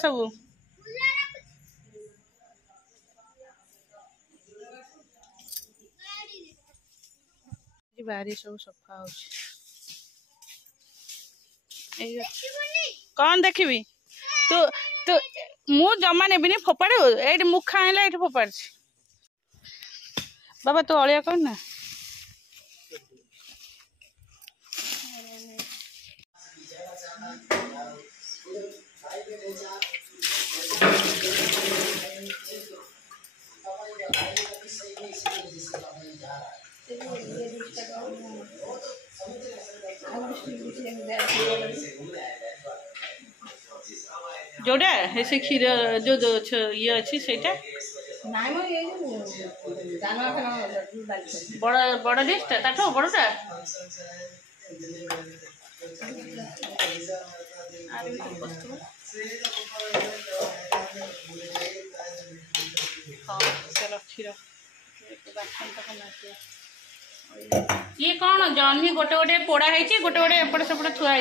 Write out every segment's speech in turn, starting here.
सब बारी सब सफा हो कौन देखी तू तू मु जमा नेबिनी फोपाड़ू ये मुखा आनला ये फोपाड़ बाबा तू अलिया कर ना जोड़ा ऐसे क्षीर जो ये अच्छी सेटा बड़ा बड़ा डिश ताठो बड़टा चलो क्षीर ये कौन जन्ही गोटे गोटे पोड़ा है गोटे गोटे एपटे सेपटे थुआ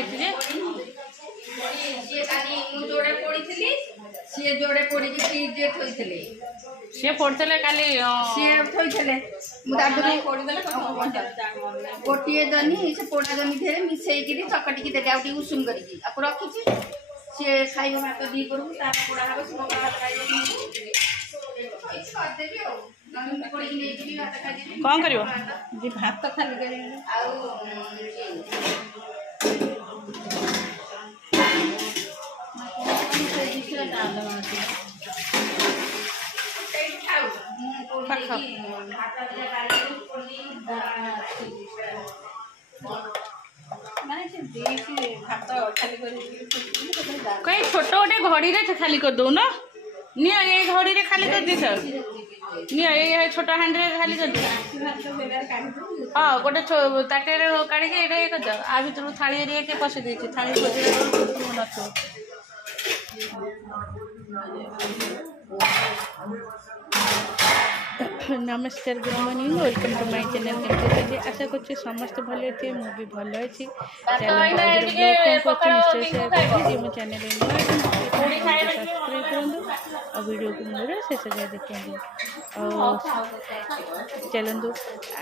जोड़े पोड़ी सी जोड़े पोड़ी सी पड़ते काली गोटे जनी से पोड़ा जनी थे मिसेक चकटिकी देखे आउ उषुम कर रखी सी खाइब भात दी करू पोड़ा हम से भात खाइबी कौन करियो जी भात तो खाली कहीं छोट गोटे घड़ी रे खाली कर दो ना निया ये घड़ी रे खाली कर दी सर निया ये छोट हांडी रे खाली कर दी हाँ गोटे ताटे काढ़ी ये कर दो आ भर थाली एरिया के पशि देती थाली नमस्कार good morning welcome to my channel केमती आशा करছি समस्त भले थे मु भी भल अछि चैनल निश्चय शेयर करिए मो चैनल सब्सक्राइब करंदु और वीडियो को मोर शेष जाए देखेंगे और चलंदु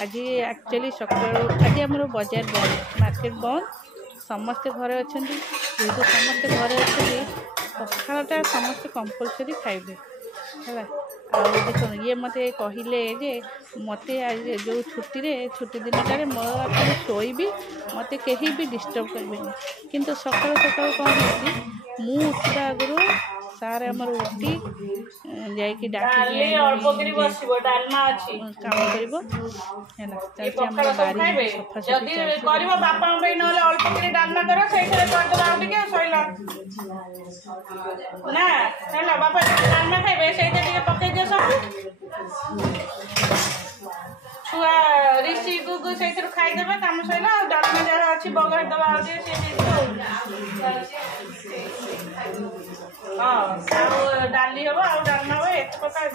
आज एक्चुअली सकाळ आज हमर बाजार बंद मार्केट बंद समस्त घरे अछंती जेहेतु समस्त घरे अछंती पखाळटा समस्त कंपलसरी खाइबे है देखो ये मत कहले जे मत जो छुट्टी दिन मोर शोबी मत कहीं भी डिस्टर्ब करें किंतु सकाल सकाल कौन हो उठा आगु सार आमर उठी जाकि छुआ ऋषि गुगु से खाईदे कम सैला डालमा जरा अच्छी बगर दवा हाँ डाली हम आ डालमा हम एत प्रकार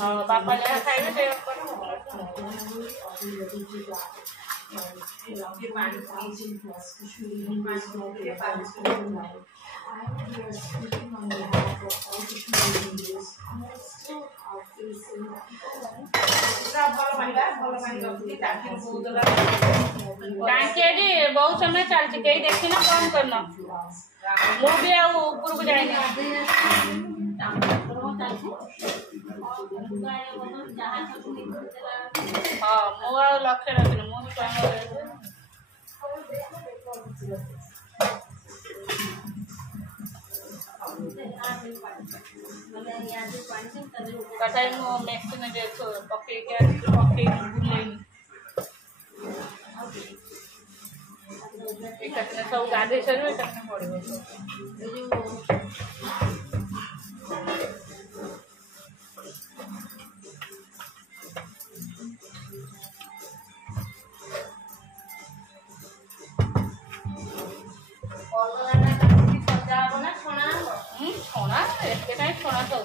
हाँ बापा जहाँ खाइबे से बहुत समय चलती कहीं देखी ना कौन करना मुझे ऊपर को जाए हाँ मुझे लक्ष्य रखनी मुझे कटाई मैक्सिम पकई सब गाधे सर पड़ो छणा एत छणा कर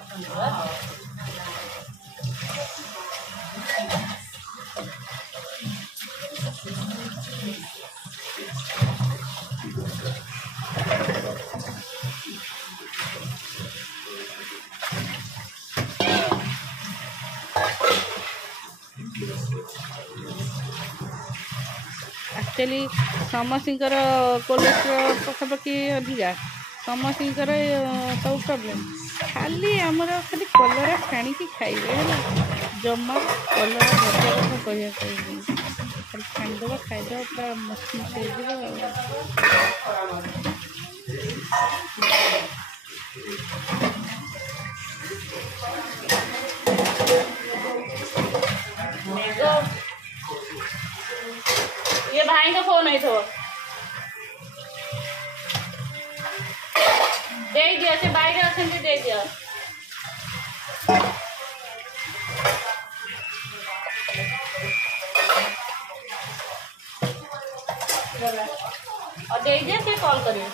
एक्चुअली समस्तर कोलेस्ट्रोल पखापाखि अधिका समस्तर सब प्रॉब्लम खाली आमर खाली कलरा छाणिकी खाइबे है जमा कलरा भजा कथा कह खाली छाणीदेव खाईदेव पूरा मस्त हो ये भाई का फोन है तो दे दिया से बाहर अछंती दे दिया और दे दिया से कॉल करिए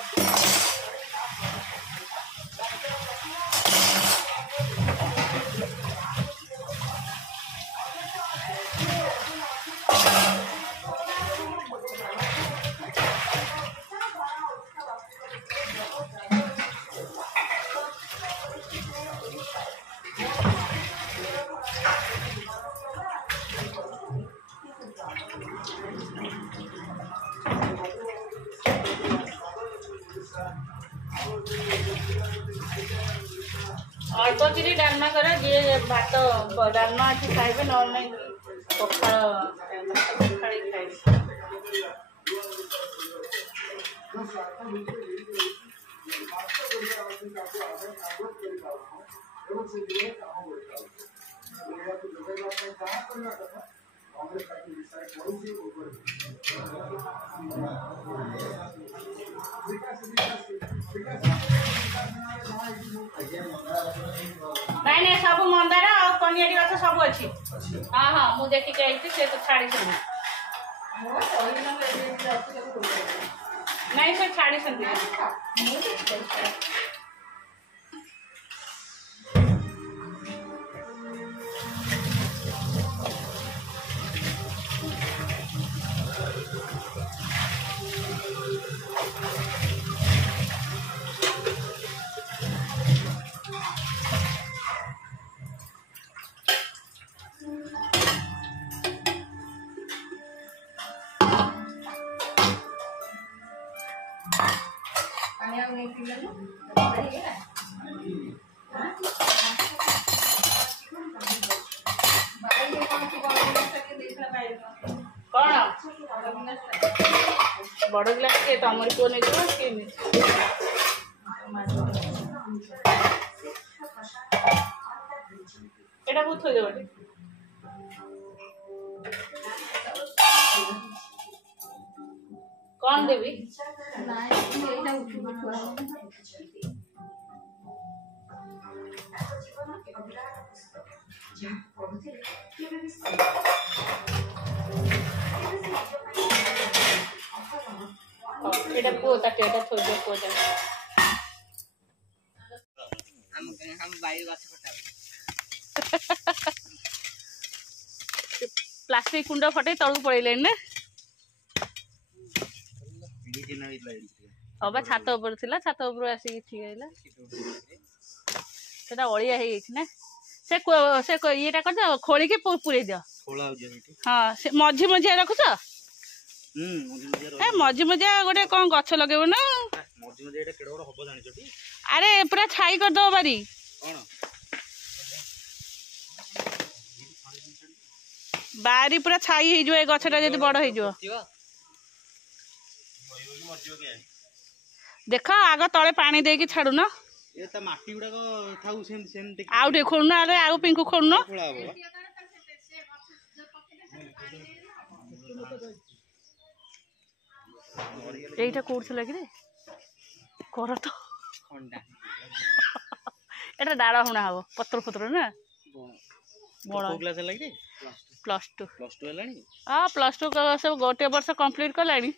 अल्प कि डालमा कर जी भात डालमा अच्छी खाइबे ना पखाड़ खाइबे नहीं नहीं सब मंदार और कनियारी गछ सब अच्छी हाँ हाँ मुझे देखिक आई से तो छाड़ी नहीं से छाड़ी कौन बड़ गिलास के तुम पुओ नहीं एटा बहुत थोड़ी देव कौन देवी एटा पुओ ताटे एटा थोड़ी दे पुओ जाए हम बाई गाछ फटावे प्लास्टिक कुंड फटे तळु पड़ेले ना हाँ छात ऊपर थिला छात ऊपर आसिक ठिकला सेटा अलिया हे ना से ये कर खोल के पूरे दियो हाँ से मझी मझिया रखुच मझी मझिया गोटे कौन गछ लगे ना अरे पूरा छाई करदे बारी बारी पूरा छाई हो गछटा जब बड़ हो देख आग तले पानी देकी छाड़ू न आउ खोलना अरे आउ पिंकू खोलना এইটা কোড়ছিল কি রে কর তো এটা ডাড়া হুণা হব পত্র পত্র না বড় ক্লাস লাগি +2 হেলানি +2 सब गोटे वर्ष कंप्लीट कलानी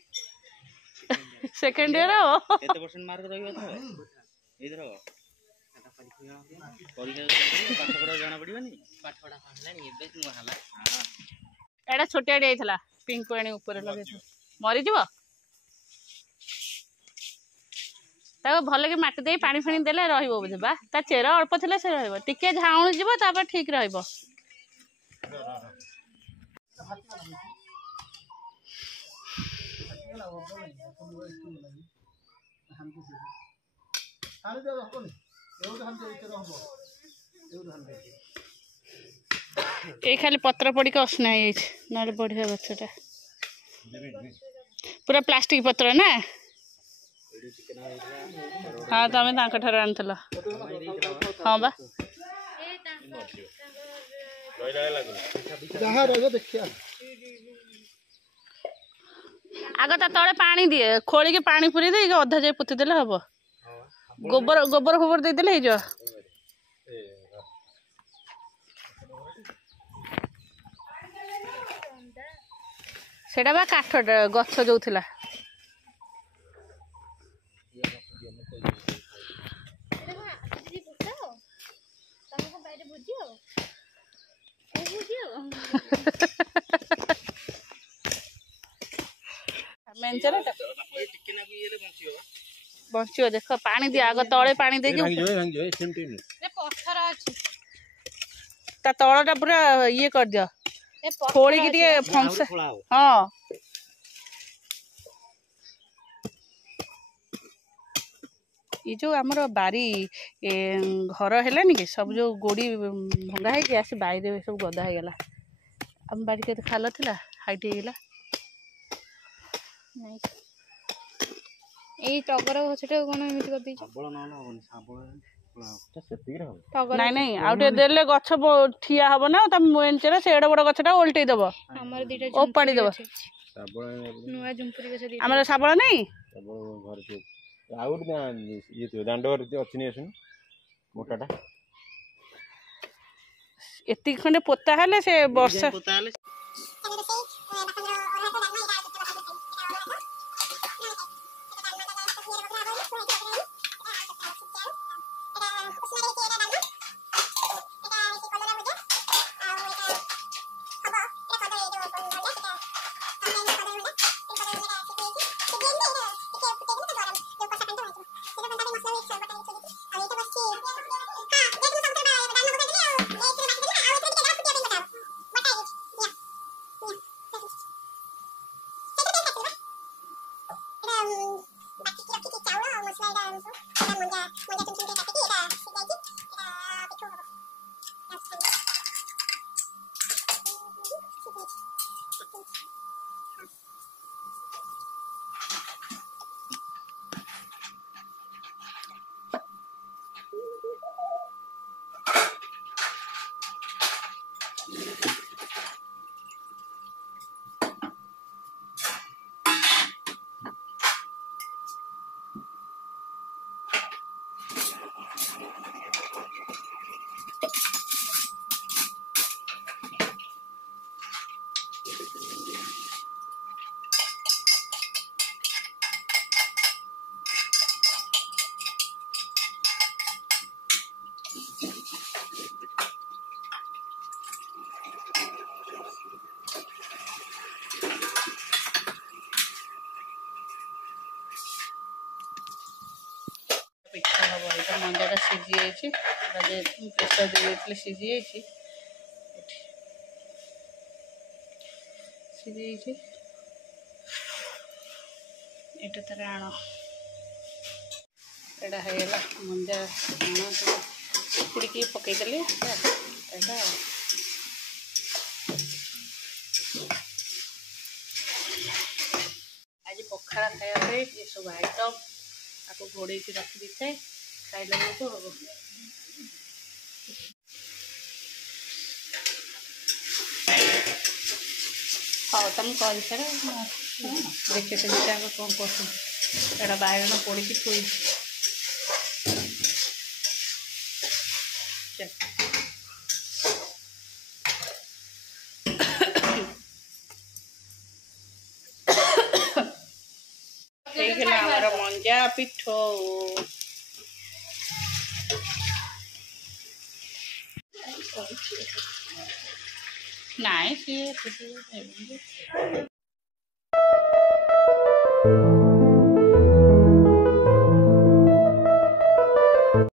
सेकंड ईयर हो केते परसेंट मार्क रहिबो त इधर हो परीक्षा पाठ पढ़ा जाना पड़िबनी पाठ पढ़ा हलानी एबे तू हला एटा छोटिया आइथला पिंक पानी ऊपर लगे मरि जीव ତାକୁ ଭଲ କି ମାଟି ଦେଇ ପାଣି ଫାଣି ଦେଲେ ରହିବ ବୋଧେ ବା ତା ଚେର ଅଳ୍ପ ଥିଲେ ସେ ରହିବ ଟିକେ ଝାଉଁଳି ଯିବ ତାପରେ ଠିକ୍ ରହିବ। ଏଇ ଖାଲି ପତ୍ର ପଡ଼ିକି ଅସନା ହେଇଯାଇଛି ନହେଲେ ବଢ଼ିଆ ଗଛଟା ପୁରା ପ୍ଲାଷ୍ଟିକ ପତ୍ର ନା। ହଁ ତମେ ତାଙ୍କଠାରୁ ଆଣିଥିଲ। ହଁ ବା ଆଗ ତା ତଳେ ପାଣି ଦିଏ ଖୋଳିକି ପାଣି ପୁରେଇ ଦେଇକି ଅଧା ଯାଇ ପୋତି ଦେଲେ ହବ। ଗୋବର ଗୋବର ଫୋବର ଦେଇଦେଲେ ହେଇଯିବ। ସେଇଟା ବା କାଠଟା ଗଛ ଯୋଉ ଥିଲା। ବଞ୍ଚିବ ଦେଖ ପାଣି ଦିଅ ଆଗ ତଳେ ପାଣି ଦେଇକି ତା ତଳଟା ପୁରା ଇଏ କରିଦିଅ ଖୋଳିକି ଟିକେ ଫମ୍ସା। ହଁ ଏ ଯୋଉ ଆମର ବାରି ଘର ହେଲାନି କି ସବୁ ଯୋଉ ଗୋଡି ଭଙ୍ଗା ହେଇକି ଆସି ବାଇରେ ସବୁ ଗଦା ହେଇଗଲା। ଆମ ବାରି କେତେ ଖାଲ ଥିଲା ହାଇଟ୍ ହେଇଗଲା। ଏଇ ଟଗର ଗଛଟା କଣ ଏମିତି କରିଦେଇଛ? ନାଇଁ ନାଇଁ ଆଉ ଟିକେ ଦେଲେ ଗଛ ଠିଆ ହବ ନା ତା ମେଞ୍ଚେରେ ସେ ଏଡେ ବଡ ଗଛଟା ଓଲଟେଇ ଦବ ଓପାଡ଼ି ଦବ। ଆମର ଶାବଳ ନାଇଁ ଆଉ ଗୋଟେ ଇଏ ଥିବ ଦାଣ୍ଡ ଅଛି ନି ଆସୁନି ମୋଟାଟା ଏତିକି ଖଣ୍ଡେ ପୋତା ହେଲେ ସେ ବର୍ଷା ପିଠା ହବ। ଏଇଟା ମଞ୍ଜାଟା ସିଝି ଯାଇଛି ପ୍ରେସର ଦେଇଥିଲେ ସିଝି ଯାଇଛି ସିଝି ଯାଇଛି। ଏଇଟା ତାର ଆଣ ଏଇଟା ହେଇଗଲା ମଞ୍ଜା ଆଣ ଉପୁଡ଼ିକି ପକେଇଦେଲି ଏଇଟା ଆଜି ପଖାଳ ଖାଇବା ପାଇଁ ଏସବୁ ଆଇଟମ୍ आपको घोड़े की रख देते खाइले बेलू हम हाँ तुम कर देखे से दुटा कौन कर बायगण पड़ी थोड़ी हमारा मंजा पिठो नाई सी